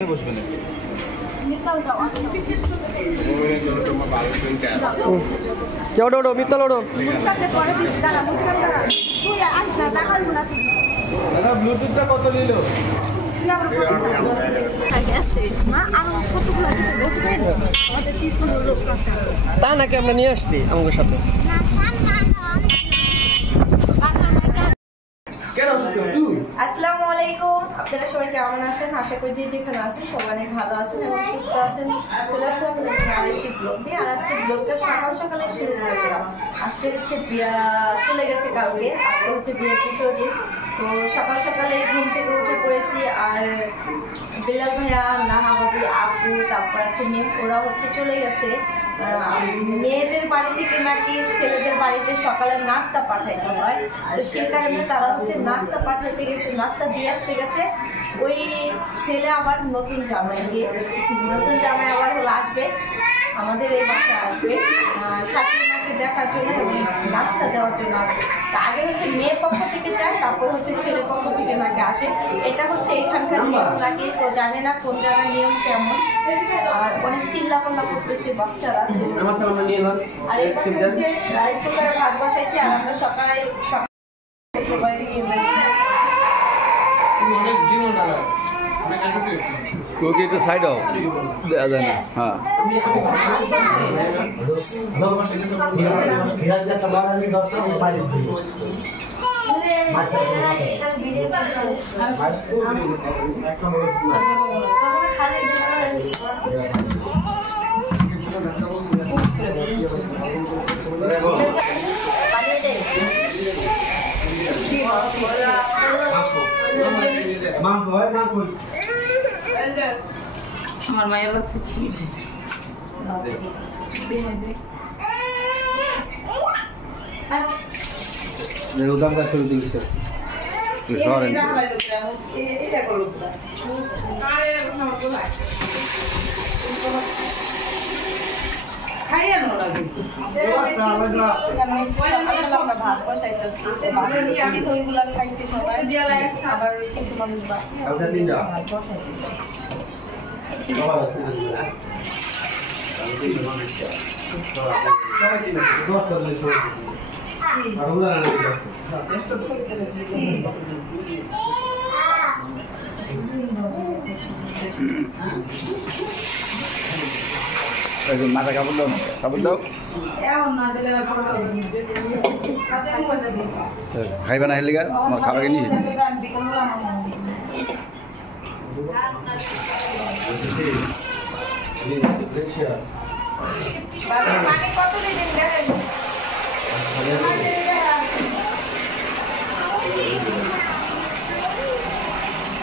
বসবেন ওটো ওটো মিত্তল ওটো দাদা ব্লুটুথটা কত নিল তা নাকি আমরা নিয়ে আসছি আমাদের সাথে আসসালামু আলাইকুম আপনারা সবাই কেমন আছেন আশা করি যে যেখানে আছেন সবাই অনেক ভালো আছেন এবং সুস্থ আছেন চলে আসলাম আরেকটি ব্লগ নিয়ে আর আজকে ব্লগটা সকাল সকালে শুরু করে দিলাম আজকে হচ্ছে বিয়া চলে গেছে কালকে আজকে হচ্ছে বিয়ের তৃতীয় দিন তো সকাল সকালে ঘুম থেকে উঠে পড়েছি আর বেলাল ভাইয়া নাহা বাবি আপু তারপর আছে মেয়ে ওরা হচ্ছে চলে গেছে মেয়েদের বাড়ি থেকে নাকি ছেলেদের বাড়িতে সকালে নাস্তা পাঠাইতে হয় তো সেই কারণে তারা হচ্ছে নাস্তা পাঠাইতে গেছে নাস্তা দিয়ে আসতে গেছে ওই ছেলে আবার নতুন জামাই যে নতুন জামাই আবার আসবে আমাদের এই বাসায় আসবে শাশুড়ি মাকে দেখার জন্য এবং নাস্তা দেওয়ার জন্য আসবে আগে হচ্ছে মেয়ের পক্ষ থেকে যায় তারপর হচ্ছে ছেলের পক্ষ থেকে নাকি আসে এটা হচ্ছে এখানকার নিয়ম নাকি তো জানে না কোন জায়গার নিয়ম কেমন আর অনেক চিল্লাপাল্লা করতেছে বাচ্চারা আর এই হচ্ছে রাইস কুকারে ভাত বসাইছি আর আমরা সকালে সবাই ওকে একটু সাইড হও দেওয়া যায় না হ্যাঁ আমার মায়ের লাগছে উদাহরণ শুরু দিয়েছে ভাত বসাইতেছি ওইগুলা খাইছি সবাই আবার কিছু মানুষ মাথা কাপড় দাও কাপড় দাও খাইবা না হেলে গা আমার খাবার কিনি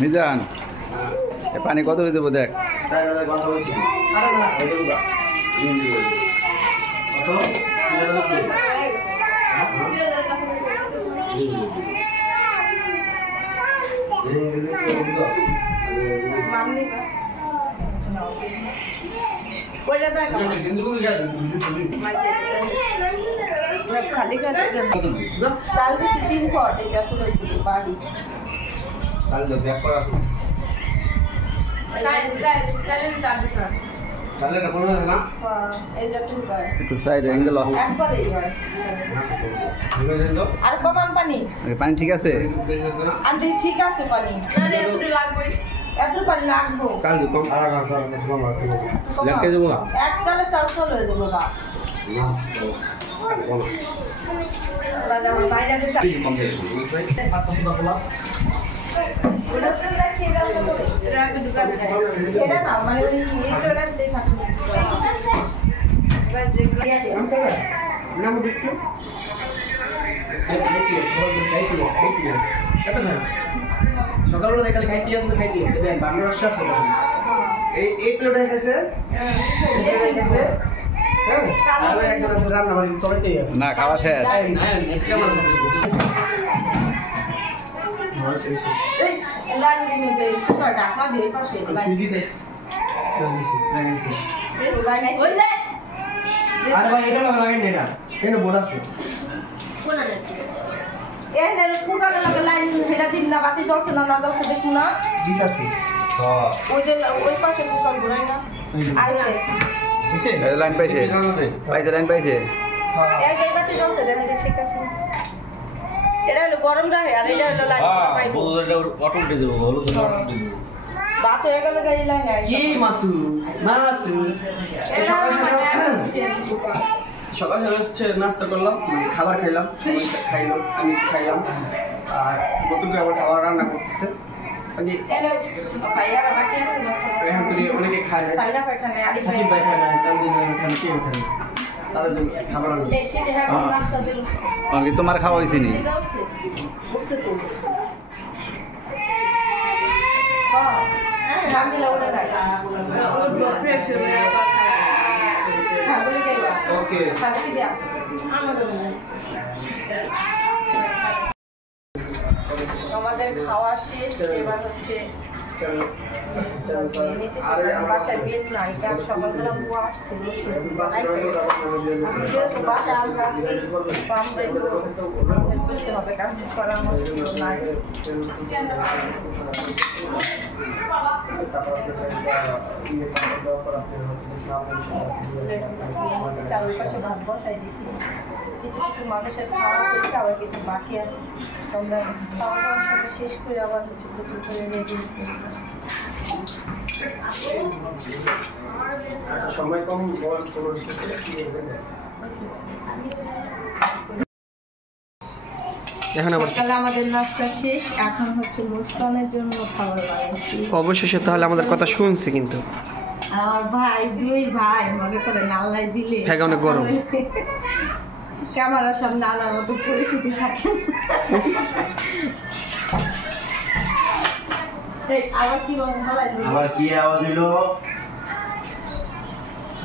মিজান পানি কত দেবো দেখ খালি চাল বেশি দিন পর বাড়ি একটু সাইড অ্যাঙ্গেল আর কমান পানি পানি ঠিক আছে আনতে ঠিক আছে পানি লাগবে এত পানি লাগবো এক কালে চাল চল হয়ে যাবো বা সকালবেলা দেখালে খাইতে আছে দেন বাংলা শেষ হয়ে গেছে এই প্লেট হয়ে গেছে রান্না বাড়ি চলাইতেই আছে না খাওয়া শেষ ঢাকা দিয়ে পাশে আর ভাই এটা লাগাই না এটা এনে বোর্ড আছে এর কুকারে লাগে লাইন হেডা দিন না বাতি জ্বলছে না জ্বলছে দেখুন না ঠিক আছে ওই যে ওই পাশে দোকান ঘুরাই না আইছে লাইন পাইছে লাইন পাইছে এই যে বাতি জ্বলছে দেখেন তো ঠিক আছে এটা হলো গরম রাখে আর এটা হলো লাইন পাইবো এটা অটো উঠে যাবে হলুদ অটো উঠে যাবে বাত হয়ে গেল গাড়ি লাইন আইছে কি মাসু সকাল সকাল হচ্ছে নাস্তা করলাম খাবার খাইলাম খাইলো আমি খাইলাম আর নতুন করে আবার খাবার রান্না করতেছে ভাইয়া বাকি আছে না এখন থেকে অনেকে খায় না সাইনা পায়খানা আলি সাকিব ভাই খায় না তানজিল ভাই খায় না কেউ খায় না তাদের জন্য খাবার রান্না এই ঠিক হ্যাঁ নাস্তা দিল অনেকে তোমার খাওয়া হয়েছে নি বুঝছে তো হ্যাঁ নাম দিলে ওটা নাই ওর ফ্রেশ হয়ে আবার খাবলে গেবা ওকে খাবি দিয়া আমাদের খাওয়া শেষ এবার হচ্ছে বাসায় দিয়ে নায়িকা সকালবেলা বুয়া আসছিল বাসায় আমরা বুঝতে হবে কাজ করার মতো নাই পাশে ভাত বসাই দিছি কিছু কিছু মানুষের খাওয়া হয়েছে আবার কিছু বাকি আছে তোমরা খাওয়া দাওয়ার সাথে শেষ করে আবার হচ্ছে কিছু করে রেডি সময় কম এখন আবার সকালে আমাদের নাস্তা শেষ এখন হচ্ছে মুস্কানের জন্য খাবার বানাচ্ছি অবশেষে তাহলে আমাদের কথা শুনছি কিন্তু আমার ভাই দুই ভাই মনে করে নাল্লাই দিলে হ্যাঁ, অনেক গরম। ক্যামেরার সামনে আনার মতো পরিস্থিতি থাকে আবার কি আবার কি আওয়াজ হলো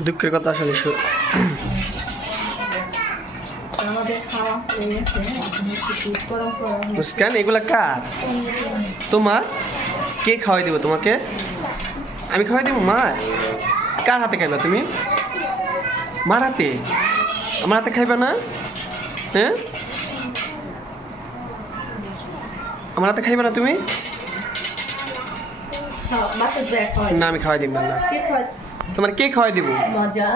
দুঃখের কথা আসলে আমাদের খাওয়া হয়ে গেছে এখন হচ্ছে গরম করা মুস্কান এগুলা কার তোমার কে খাওয়াই দিব তোমাকে আমি খাওয়াই দিব মা কার হাতে খাইবা তুমি মার হাতে আমার হাতে খাইবা না হ্যাঁ আমার হাতে খাইবা না তুমি মাছের ব্যাগ হয় না আমি খাওয়াই দিব না কে খায় তোমার কে খাওয়াই দিব মজা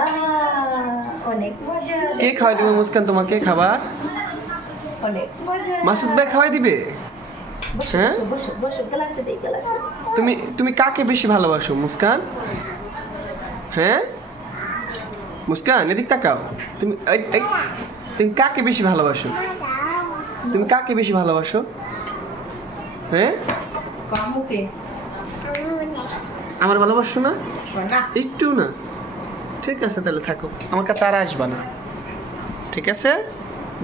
অনেক মজা কে খাওয়াই দিব মুস্কান তোমাকে খাবার অনেক মজা মাসুদ ভাই খাওয়াই দিবে হ্যাঁ বসো বসো গ্লাসে দেই গ্লাসে তুমি কাকে বেশি ভালোবাসো মুস্কান হ্যাঁ মুস্কান এদিক তাকাও তুমি তুমি কাকে বেশি ভালোবাসো তুমি কাকে বেশি ভালোবাসো হ্যাঁ কামুকে আমার ভালোবাসো না না একটু না ঠিক আছে তাহলে থাকো আমার কাছে আর আসবা না ঠিক আছে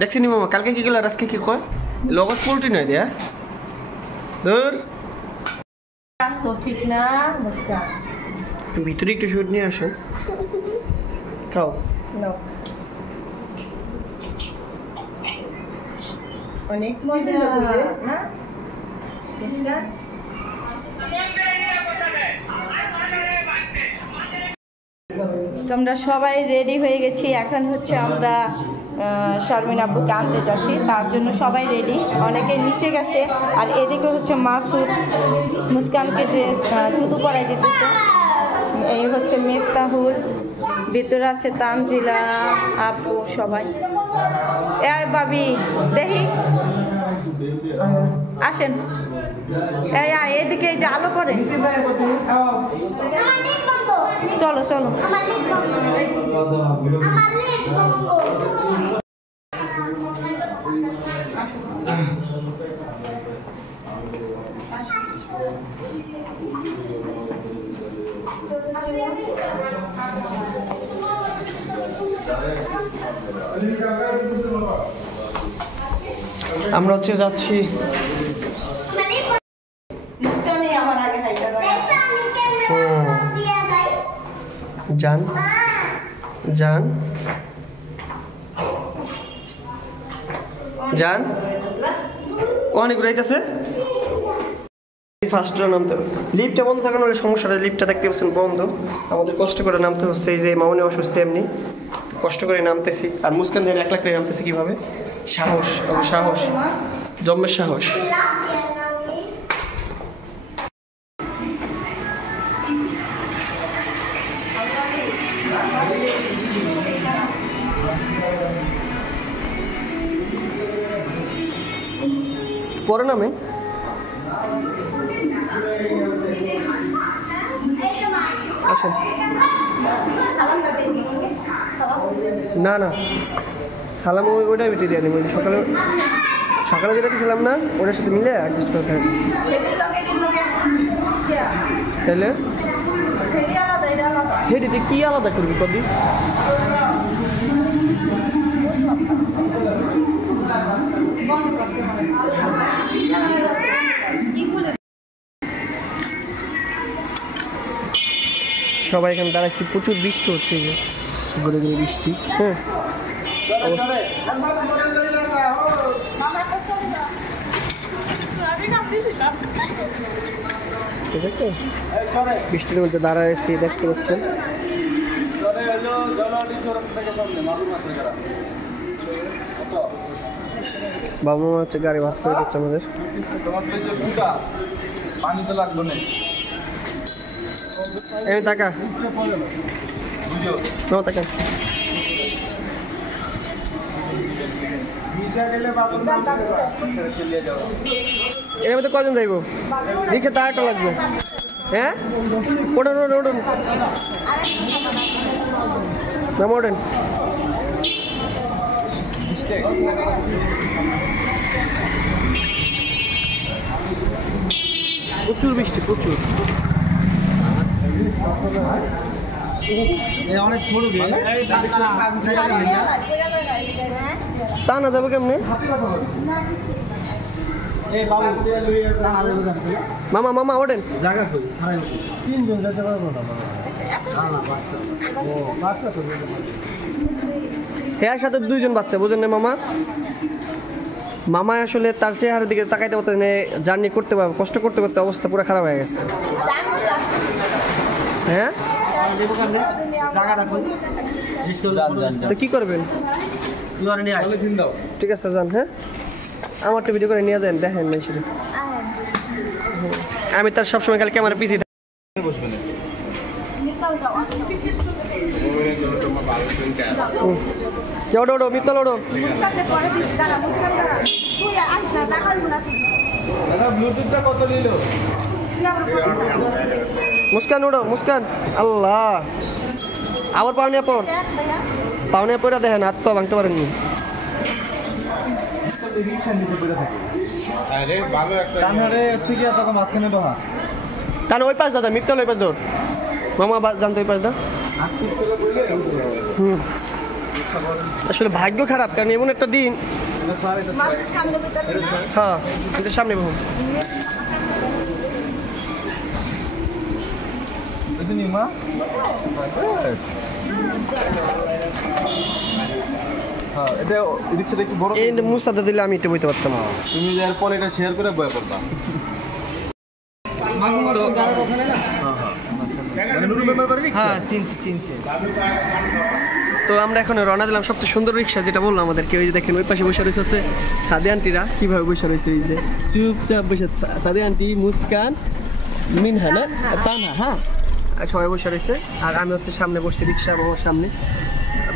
দেখছি নি মামা কালকে কি গেল আর আজকে কি কয় লগত পোল্ট্রি নয় দেয়া ধর তো ঠিক না মুস্কান ভিতরে একটু শুট নিয়ে আসো খাও নাও অনেক মজা না মুস্কান তোমরা সবাই রেডি হয়ে গেছি এখন হচ্ছে আমরা শারমিন আব্বুকে আনতে যাচ্ছি তার জন্য সবাই রেডি অনেকে নিচে গেছে আর এদিকে হচ্ছে মাসুদ মুস্কানকে ড্রেস জুতো পরাই দিতেছে এই হচ্ছে মিফতাহুল ভিতরে আছে তানজিলা আপু সবাই এই বাবি দেখি আসেন এই এদিকে এই যে আলো করে চলো চলো আমরা হচ্ছে যাচ্ছি জান জান জান অনেক ঘুরাইতেছে ফার্স্টটা নামতে লিফটটা বন্ধ থাকার সমস্যাটা লিফটটা দেখতে পাচ্ছেন বন্ধ আমাদের কষ্ট করে নামতে হচ্ছে এই যে মামনি অসুস্থ এমনি কষ্ট করে নামতেছি আর মুস্কান দিয়ে 1 লাখ করে নামতেছি কিভাবে সাহস সাহস জন্মের সাহস পরে নামে আসেন। না না সালাম ওইটাই বেটে দিয়ে দেবো সকালে সকালে যেটা দিয়েছিলাম না ওটার সাথে মিলে অ্যাডজাস্ট করে থাকবে তাহলে হেডিতে কি আলাদা করবি কদি সবাই এখানে দাঁড়াচ্ছি প্রচুর বৃষ্টি হচ্ছে যে ঘুরে ঘুরে বৃষ্টি হ্যাঁ ঠিক আছে বৃষ্টির মধ্যে দাঁড়ায় এসে দেখতে পাচ্ছেন বাবা মা হচ্ছে গাড়ি ভাস করে দিচ্ছে আমাদের পানি তো লাগবে না এই টাকা নাও টাকা এর মধ্যে কজন যাইব রিক্সা তারটা লাগবে হ্যাঁ ওঠেন ওঠেন ওঠেন নাম ওঠেন প্রচুর বৃষ্টি প্রচুর অনেক ছোট তা না যাবো কেমনে মামা মামা ওঠেন জায়গা তিনজন যেতে পারবো না হ্যাঁ সাথে দুইজন বাচ্চা বুঝেন না মামা মামা আসলে তার চেহারার দিকে তাকাইতে পারতে জার্নি করতে পারবে কষ্ট করতে করতে অবস্থা পুরো খারাপ হয়ে গেছে হ্যাঁ তো কি করবেন ঠিক আছে যান হ্যাঁ আমারটা ভিডিও করে নিয়ে যান দেখেন না সেটা আমি তার সবসময় খালি ক্যামেরা পিছিয়ে ওডো ওডো মিত্তল ওডো ব্লুটুথটা কত নিল মুস্কান ওডো মুস্কান আল্লাহ আবার পাওনে পরে দেখেন হাত পা ভাঙতে পারেননি তাহলে ওই পাশ দাদা মিত্তল ওই পাশ দৌড় মামা জানতো ওই পাশ দা আসলে ভাগ্য খারাপ কারণ এমন একটা দিন হ্যাঁ কিন্তু সামনে বহু মুসাদা দিলে আমি এটা বইতে পারতাম তুমি এরপর এটা শেয়ার করে বই করবা তো আমরা এখন রওনা দিলাম সবচেয়ে সুন্দর রিক্সা যেটা বললাম আমাদেরকে ওই যে দেখেন ওই পাশে বসে রয়েছে হচ্ছে সাদি আন্টিরা কিভাবে বসে রয়েছে এই যে চুপচাপ বসে সাদি আন্টি মুস্কান মিনহা না তানহা হ্যাঁ সবাই বসে রয়েছে আর আমি হচ্ছে সামনে বসছি রিক্সা আমার সামনে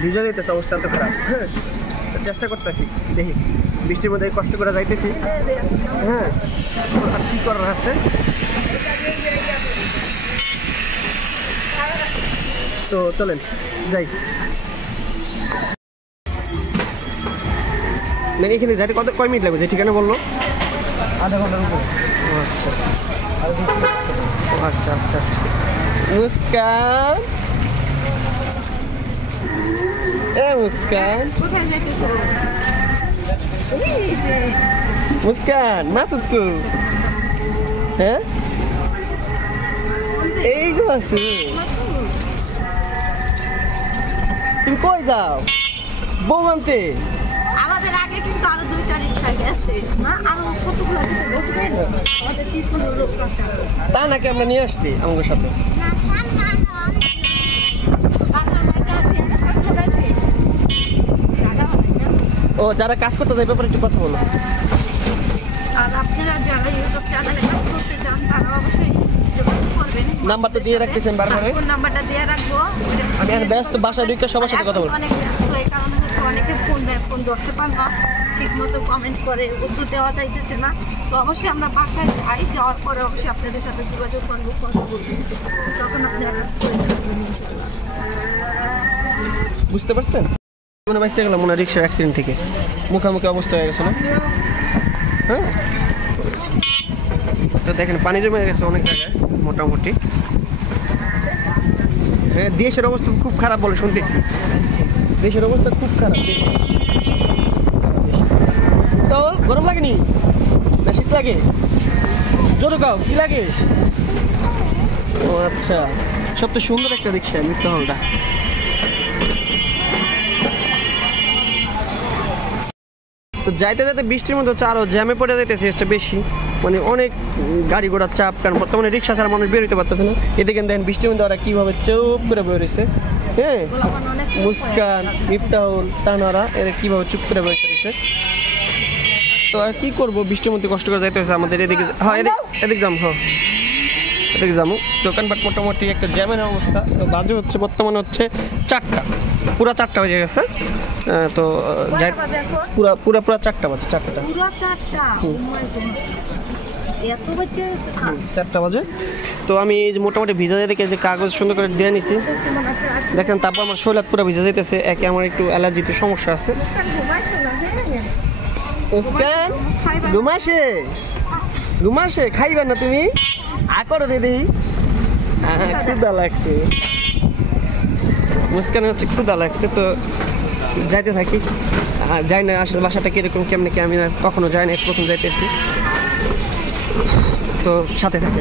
ভিজা যেতেছে অবস্থা তো খারাপ হ্যাঁ চেষ্টা করতেছি দেখি বৃষ্টির মধ্যে কষ্ট করে যাইতেছি হ্যাঁ আর কি করার আছে তো চলেন যাই মানে এখানে যাইতে কয় মিনিট লাগবে যে ঠিকানা বললো আধা ঘন্টার উপরে আচ্ছা আচ্ছা আচ্ছা মুস্কান মুস্কান মুস্কান মাসুদ তো হ্যাঁ এই যে মাসুদ তুমি কই যাও বউ আনতে আমাদের আগে কিন্তু আরো দুইটা রিকশা গেছে না আরো কতগুলো গেছে আমাদের পিছনে লোক আছে তা নাকি আমরা নিয়ে আসছি আমাদের সাথে ও যারা কাজ করতে যায় ব্যাপারে একটু কথা বলো আর আপনারা যারা ইউটিউব চ্যানেলে কাজ করতে চান তারা অবশ্যই যোগাযোগ করবেন। নাম্বার তো দিয়ে রাখতেছেন বারবার। ফোন নাম্বারটা দিয়ে রাখবো। আমি এখন ব্যস্ত, বাসায় ঢুকে সবার সাথে কথা বলবো। অনেক ব্যস্ত, এই কারণে হচ্ছে অনেকে ফোন দেয়, ফোন ধরতে পার না, ঠিক মতো কমেন্ট করে, উত্তর দেওয়া চাইতেছে না। তো অবশ্যই আমরা বাসায় যাই, যাওয়ার পরে অবশ্যই আপনাদের সাথে যোগাযোগ করবো, কথা বলবো, তখন আপনি কাজ করে যাবেন ইনশাআল্লাহ। বুঝতে পারছেন? মনে বাইসে গেলাম মনে রিক্সার অ্যাক্সিডেন্ট থেকে, মুখামুখি অবস্থা হয়ে গেছে না? হ্যাঁ, তো দেখেন পানি জমে গেছে অনেক জায়গায় মোটামুটি। হ্যাঁ, দেশের অবস্থা খুব খারাপ বলে শুনতেছি, দেশের অবস্থা খুব খারাপ। তো গরম লাগেনি না শীত লাগে? জোরে গাও, কি লাগে? ও আচ্ছা, সবচেয়ে সুন্দর একটা রিক্সা মিথ্যা হলটা। তো যাইতে যাইতে বৃষ্টির মধ্যে হচ্ছে আরো জ্যামে পড়ে যাইতেছে হচ্ছে বেশি, মানে অনেক গাড়ি ঘোড়ার চাপ, কারণ বর্তমানে রিক্সা ছাড়া মানুষ বেরোতে পারতেছে না। এদিকে দেখেন বৃষ্টির মধ্যে ওরা কিভাবে চুপ করে বেরোছে। হ্যাঁ, মুস্কান, মিফতাহুল, তানারা এরা কিভাবে চুপ করে বেরোছে। তো আর কি করবো, বৃষ্টির মধ্যে কষ্ট করে যাইতে হচ্ছে আমাদের। এদিকে হ্যাঁ, এদিকে যাম, হ্যাঁ এদিকে যাবো। দোকানপাট মোটামুটি একটা জ্যামের অবস্থা। তো বাজে হচ্ছে বর্তমানে হচ্ছে 4টা, পুরা 4টা বেজে গেছে। তো যাই পুরা 4টা বাজে, 4টা। 4টা বাজে। তো আমি এই যে মোটামুটি ভিজা যেতে যে কাগজ সুন্দর করে দিয়ে নিছি দেখেন। তারপর আমার শরীর পুরো ভিজা যেতেছে, একে আমার একটু অ্যালার্জিতে সমস্যা আছে। ঘুমাসে খাইবে না তুমি? আকরো দিদি, ক্ষুদা লাগছে, মুস্কানে হচ্ছে ক্ষুদা লাগছে। তো যাইতে থাকি, আর যাই না আসলে বাসাটা কিরকম কেমনে কি আমি কখনো যাই না, প্রথম যাইতেছি। তো সাথে থাকেন।